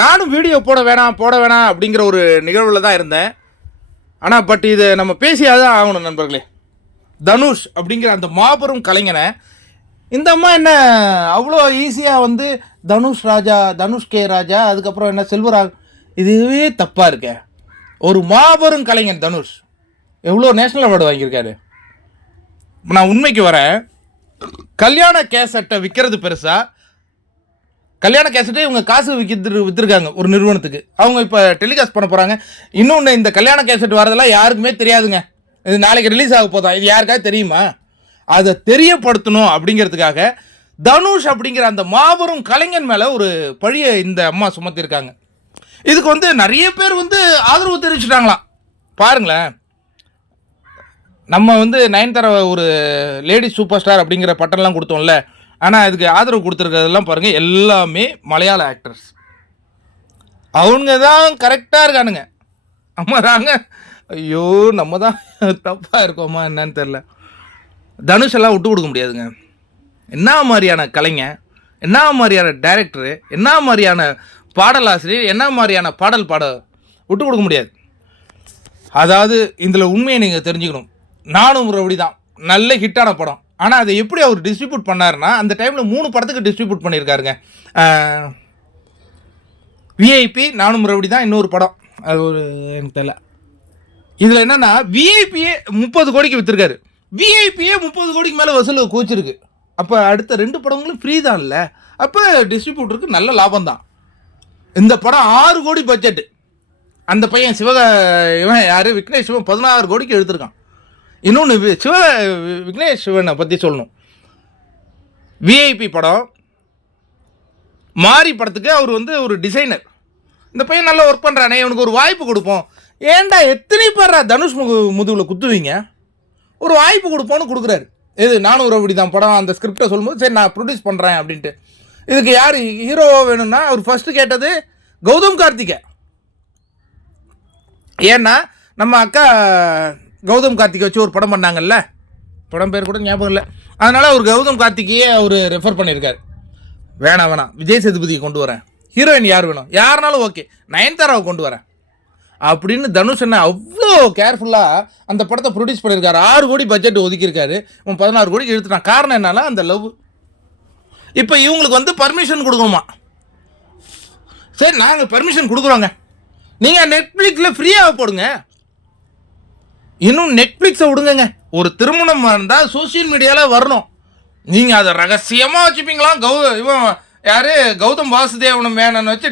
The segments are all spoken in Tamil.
நானும் வீடியோ போட வேணாம் அப்படிங்கிற ஒரு நிகழ்வில் தான் இருந்தேன். ஆனால் பட் இதை நம்ம பேசியாதான் ஆகணும் நண்பர்களே. தனுஷ் அப்படிங்கிற அந்த மாபெரும் கலைஞனை இந்த அம்மா என்ன அவ்வளோ ஈஸியாக வந்து தனுஷ் கே ராஜா, அதுக்கப்புறம் என்ன செல்வராஜ், இதுவே தப்பாக இருக்க. ஒரு மாபெரும் கலைஞன் தனுஷ் எவ்வளோ நேஷனல் அவார்டு வாங்கியிருக்காரு. நான் உண்மைக்கு வரேன். கல்யாண கேசட்டை விற்கிறது பெருசா? கல்யாண கேசட்டை இவங்க காசு விற்றுருக்காங்க ஒரு நிறுவனத்துக்கு. அவங்க இப்போ டெலிகாஸ்ட் பண்ண போகிறாங்க. இன்னொன்று, இந்த கல்யாண கேசட் வரதெல்லாம் யாருக்குமே தெரியாதுங்க. இது நாளைக்கு ரிலீஸ் ஆக போதா, இது யாருக்காவது தெரியுமா? அதை தெரியப்படுத்தணும் அப்படிங்கிறதுக்காக தனுஷ் அப்படிங்கிற அந்த மாபெரும் கலைஞன் மேலே ஒரு பழியை இந்த அம்மா சுமத்திருக்காங்க. இதுக்கு வந்து நிறைய பேர் வந்து ஆதரவு தெரிவிச்சுட்டாங்களாம். பாருங்களேன், நம்ம வந்து நயன்தாரா ஒரு லேடி சூப்பர் ஸ்டார் அப்படிங்கிற பட்டம்லாம் கொடுத்தோம்ல, ஆனால் அதுக்கு ஆதரவு கொடுத்துருக்கிறதெல்லாம் பாருங்கள், எல்லாமே மலையாள ஆக்டர்ஸ். அவங்க தான் கரெக்டாக இருக்கானுங்க. அம்மாறாங்க. ஐயோ, நம்ம தான் தப்பாக இருக்கோமா என்னன்னு தெரில. தனுஷ் எல்லாம் விட்டு கொடுக்க முடியாதுங்க. என்ன மாதிரியான கலைஞர், என்ன மாதிரியான டைரக்டரு, என்ன மாதிரியான பாடலாசிரியர், என்ன மாதிரியான பாட விட்டு கொடுக்க முடியாது. அதாவது இதில் உண்மையை நீங்கள் தெரிஞ்சுக்கணும். நானும் ஒரு அப்படி தான் நல்ல ஹிட்டான படம். ஆனால் அதை எப்படி அவர் டிஸ்ட்ரிபியூட் பண்ணாருன்னா, அந்த டைமில் 3 படத்துக்கு டிஸ்ட்ரிபியூட் பண்ணியிருக்காருங்க. விஐபி, நானும் மறுபடி தான் இன்னொரு படம், அது ஒரு எனக்கு தெரியல. இதில் என்னென்னா விஐபியே 30 கோடிக்கு விற்றுருக்காரு. விஐபியே 30 கோடிக்கு மேலே வசூல் கோச்சிருக்கு. அப்போ அடுத்த 2 படங்களும் ஃப்ரீ தான் இல்லை. அப்போ டிஸ்ட்ரிபியூட்டருக்கு நல்ல லாபம் தான். இந்த படம் 6 கோடி பட்ஜெட்டு. அந்த பையன் இவன் யார், விக்னேஷ் சிவன் 16 கோடிக்கு எடுத்திருக்கான். இன்னொன்று விக்னேஷ் சிவனை பற்றி சொல்லணும். விஐபி படம் மாரி படத்துக்கு அவர் வந்து ஒரு டிசைனர். இந்த பையன் நல்லா ஒர்க் பண்ணுறானே, இவனுக்கு ஒரு வாய்ப்பு கொடுப்போம். ஏன்டா எத்தனை பேரா தனுஷ் முதுகில் குத்துவீங்க? ஒரு வாய்ப்பு கொடுப்போன்னு கொடுக்குறாரு. இது நானும் ஒரு அப்படி தான் படம். அந்த ஸ்கிரிப்டை சொல்லும்போது சரி நான் ப்ரொடியூஸ் பண்ணுறேன் அப்படின்ட்டு. இதுக்கு யார் ஹீரோவோ வேணும்னா அவர் ஃபஸ்ட்டு கேட்டது கௌதம் கார்த்திகை. ஏன்னா நம்ம அக்கா கௌதம் கார்த்திகை வச்சு ஒரு படம் பண்ணாங்கல்ல, படம் பேர் கூட ஞாபகம் இல்லை. அதனால் அவர் கௌதம் கார்த்திகையே அவர் ரெஃபர் பண்ணியிருக்காரு. வேணாம் விஜய் சேதுபதியை கொண்டு வரேன். ஹீரோயின் யார் வேணும், யாருனாலும் ஓகே, நயன்தாராவை கொண்டு வரேன் அப்படின்னு தனுஷ் என்ன அவ்வளோ கேர்ஃபுல்லாக அந்த படத்தை ப்ரொடியூஸ் பண்ணியிருக்காரு. 6 கோடி பட்ஜெட் ஒதுக்கியிருக்காரு. 16 கோடிக்கு எடுத்துட்டான். காரணம் என்னால அந்த லவ். இப்போ இவங்களுக்கு வந்து பர்மிஷன் கொடுக்கணுமா? சரி, நாங்கள் பர்மிஷன் கொடுக்குறோங்க, நீங்கள் நெட்ஃப்ளிக்ஸில் ஃப்ரீயாக போடுங்க. இன்னும் நெட்ஃப்ளிக்ஸை விடுங்க. ஒரு திருமணம் இருந்தால் சோசியல் மீடியாவில் வரணும். நீங்கள் அதை ரகசியமாக வச்சுப்பீங்களா? இவன் யார், கௌதம் வாசுதேவன் மேனன் வச்சு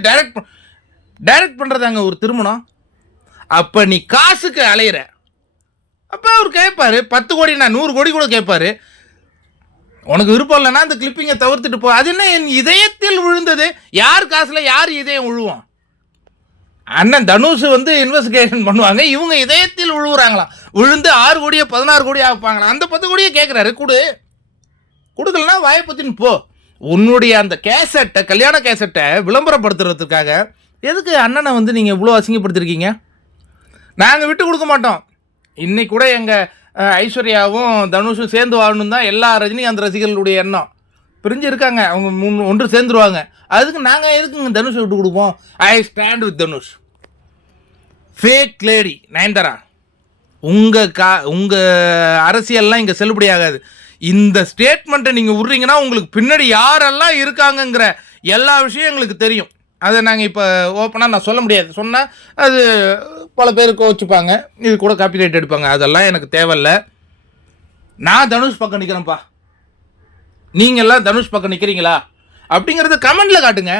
டைரக்ட் பண்ணுறதாங்க ஒரு திருமணம். அப்போ நீ காசுக்கு அலையிற. அப்போ அவர் கேட்பாரு 10 கோடினா 100 கோடி கூட கேட்பாரு. உனக்கு விருப்பம் இல்லைன்னா அந்த கிளிப்பிங்கை தவிர்த்துட்டு போ. அது என்ன, என் இதயத்தில் விழுந்தது. யார் காசில் யார் இதயம் விழுவான்? அண்ணன் தனுஷ் வந்து இன்வெஸ்டிகேஷன் பண்ணுவாங்க, இவங்க இதயத்தில் விழுவுறாங்களாம். விழுந்து 6 கோடியை 16 கோடியாக வைப்பாங்களாம். அந்த 10 கோடியை கேட்குறாரு, கொடுக்கலன்னா வாயை பற்றின்னு போ. உன்னுடைய அந்த கேசட்டை, கல்யாண கேசட்டை விளம்பரப்படுத்துறதுக்காக எதுக்கு அண்ணனை வந்து நீங்கள் இவ்வளோ அசிங்கப்படுத்திருக்கீங்க? நாங்கள் விட்டு கொடுக்க மாட்டோம். இன்னைக்கு கூட எங்கள் ஐஸ்வர்யாவும் தனுஷும் சேர்ந்து வாழணும் தான் எல்லா ரஜினிகாந்த் ரசிகர்களுடைய எண்ணம். பிரிஞ்சு இருக்காங்க, அவங்க ஒன்று சேர்ந்துருவாங்க. அதுக்கு நாங்கள் எதுக்குங்க தனுஷை விட்டு கொடுப்போம்? I stand with Dhanush. Fake lady Nayanthara, உங்கள் அரசியல்லாம் இங்கே செல்லுபடி ஆகாது. இந்த ஸ்டேட்மெண்ட்டை நீங்கள் விட்றீங்கன்னா உங்களுக்கு பின்னாடி யாரெல்லாம் இருக்காங்கங்கிற எல்லா விஷயம் எங்களுக்கு தெரியும். அதை நாங்கள் இப்போ ஓப்பனாக நான் சொல்ல முடியாது. சொன்னால் அது பல பேர் கோச்சிப்பாங்க, இது கூட காப்பிரைட் எடுப்பாங்க. அதெல்லாம் எனக்கு தேவையில்ல. நான் தனுஷ் பக்கம் நிற்கிறேன்ப்பா. நீங்கள்லாம் தனுஷ் பக்கம் நிற்கிறீங்களா அப்படிங்கிறத கமெண்டில் காட்டுங்க.